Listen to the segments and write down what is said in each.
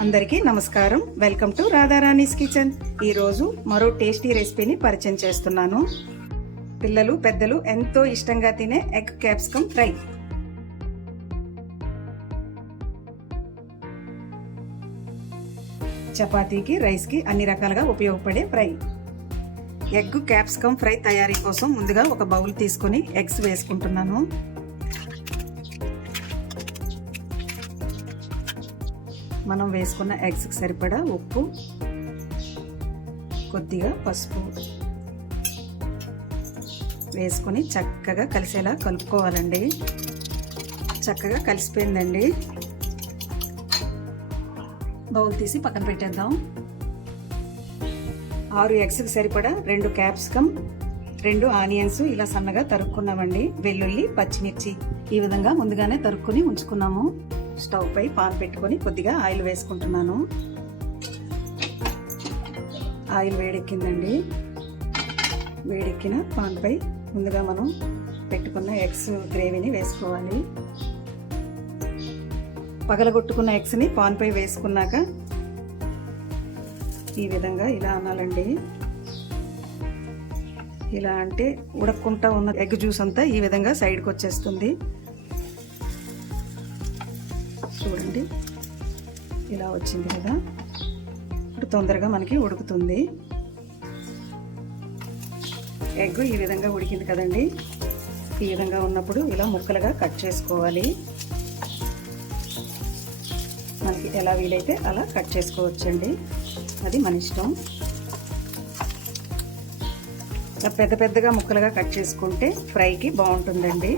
అందరికీ నమస్కారం. Welcome to Radharani's kitchen. ఈరోజు మరో టేస్టీ రెసిపీని పరిచయం చేస్తున్నాను. పిల్లలు పెద్దలు ఎంతో ఇష్టంగా తినే ఎగ్ క్యాప్సికమ్ ఫ్రై. చపాతీకి, రైస్కి అన్ని రకాలుగా ఉపయోగపడే ఫ్రై. ఎగ్ క్యాప్సికమ్ ఫ్రై తయారీ కోసం ముందుగా ఒక బౌల్ తీసుకొని ఎగ్స్ వేసుకుంటున్నాను. మనం వేసుకున్న ఎగ్స్కి సరిపడా ఉప్పు, కొద్దిగా పసుపు వేసుకొని చక్కగా కలిసేలా కలుపుకోవాలండి. చక్కగా కలిసిపోయిందండి. బౌల్ తీసి పక్కన పెట్టేద్దాం. 6 ఎగ్స్కి సరిపడా 2 క్యాప్సికమ్, 2 ఆనియన్స్ ఇలా సన్నగా తరుక్కున్నామండి. వెల్లుల్లి, పచ్చిమిర్చి ఈ విధంగా ముందుగానే తరుక్కుని ఉంచుకున్నాము. స్టవ్ పై పాన్ పెట్టుకొని కొద్దిగా ఆయిల్ వేసుకుంటున్నాను. ఆయిల్ వేడెక్కిందండి. వేడెక్కిన పాన్ పై ముందుగా మనం పెట్టుకున్న ఎగ్స్ గ్రేవీని వేసుకోవాలి. పగలగొట్టుకున్న ఎగ్స్ని పాన్ పై వేసుకున్నాక ఈ విధంగా ఇలా అనాలండి. ఇలా అంటే ఉడక్కుంటా ఉన్న ఎగ్ జ్యూస్ అంతా ఈ విధంగా సైడ్కి వచ్చేస్తుంది. చూడండి, ఇలా వచ్చింది కదా. ఇప్పుడు తొందరగా మనకి ఉడుకుతుంది. ఎగ్ ఈ విధంగా ఉడికింది కదండి. ఈ విధంగా ఉన్నప్పుడు ఇలా ముక్కలుగా కట్ చేసుకోవాలి. మనకి ఎలా వీలైతే అలా కట్ చేసుకోవచ్చండి, అది మన ఇష్టం. పెద్ద పెద్దగా ముక్కలుగా కట్ చేసుకుంటే ఫ్రైకి బాగుంటుందండి.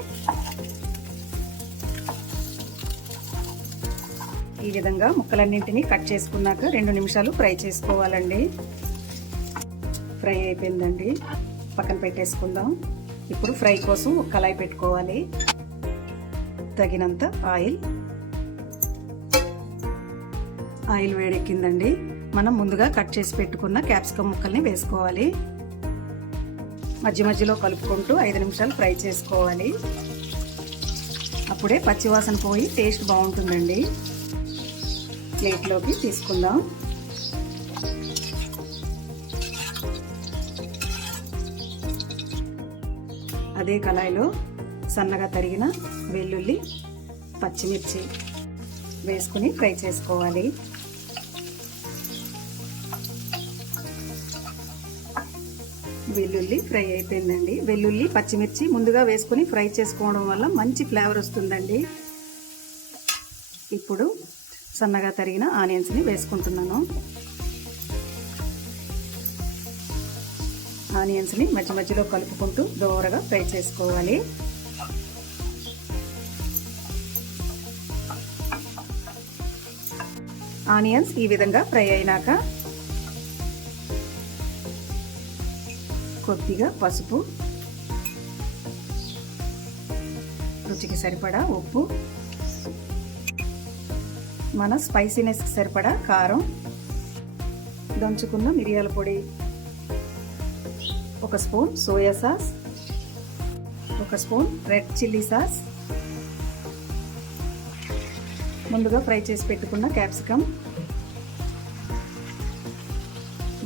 ఈ విధంగా ముక్కలన్నింటినీ కట్ చేసుకున్నాక 2 నిమిషాలు ఫ్రై చేసుకోవాలండి. ఫ్రై అయిపోయిందండి, పక్కన పెట్టేసుకుందాం. ఇప్పుడు ఫ్రై కోసం ఒక కళాయి పెట్టుకోవాలి. తగినంత ఆయిల్ వేడెక్కిందండి. మనం ముందుగా కట్ చేసి పెట్టుకున్న క్యాప్సికమ్ ముక్కల్ని వేసుకోవాలి. మధ్య మధ్యలో కలుపుకుంటూ 5 నిమిషాలు ఫ్రై చేసుకోవాలి. అప్పుడే పచ్చివాసన పోయి టేస్ట్ బాగుంటుందండి. ప్లేట్లోకి తీసుకుందాం. అదే కళాయిలో సన్నగా తరిగిన వెల్లుల్లి, పచ్చిమిర్చి వేసుకుని ఫ్రై చేసుకోవాలి. వెల్లుల్లి ఫ్రై అయిపోయిందండి. వెల్లుల్లి, పచ్చిమిర్చి ముందుగా వేసుకుని ఫ్రై చేసుకోవడం వల్ల మంచి ఫ్లేవర్ వస్తుందండి. ఇప్పుడు సన్నగా తరిగిన ఆనియన్స్ని వేసుకుంటున్నాను. ఆనియన్స్ని మధ్య మధ్యలో కలుపుకుంటూ దోరగా ఫ్రై చేసుకోవాలి. ఆనియన్స్ ఈ విధంగా ఫ్రై అయినాక కొద్దిగా పసుపు, రుచికి సరిపడా ఉప్పు, మన స్పైసీనెస్కి సరిపడా కారం, దంచుకున్న మిరియాల పొడి, 1 spoon soya sauce, 1 spoon red chilli sauce, ముందుగా ఫ్రై చేసి పెట్టుకున్న క్యాప్సికమ్,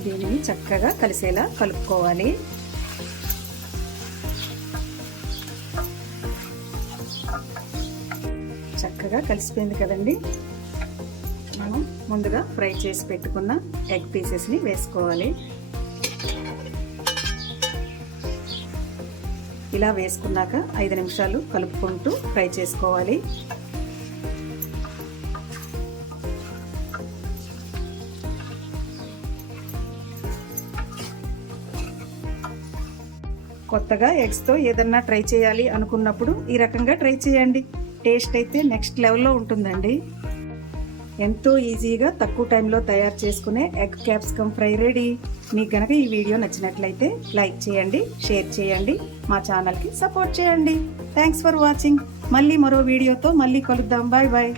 దీనిని చక్కగా కలిసేలా కలుపుకోవాలి. చక్కగా కలిసిపోయింది కదండి. మనం ముందుగా ఫ్రై చేసి పెట్టుకున్న ఎగ్ పీసెస్ని వేసుకోవాలి. ఇలా వేసుకున్నాక 5 నిమిషాలు కలుపుకుంటూ ఫ్రై చేసుకోవాలి. కొత్తగా ఎగ్స్తో ఏదన్నా ట్రై చేయాలి అనుకున్నప్పుడు ఈ రకంగా ట్రై చేయండి. టేస్ట్ అయితే నెక్స్ట్ లెవెల్లో ఉంటుందండి. ఎంతో ఈజీగా తక్కువ టైంలో తయారు చేసుకునే ఎగ్ క్యాప్సికమ్ ఫ్రై రెడీ. మీకు గనక ఈ వీడియో నచ్చినట్లయితే లైక్ చేయండి, షేర్ చేయండి, మా ఛానల్కి సపోర్ట్ చేయండి. Thanks for watching. మళ్ళీ మరో వీడియోతో మళ్ళీ కలుద్దాం. Bye bye.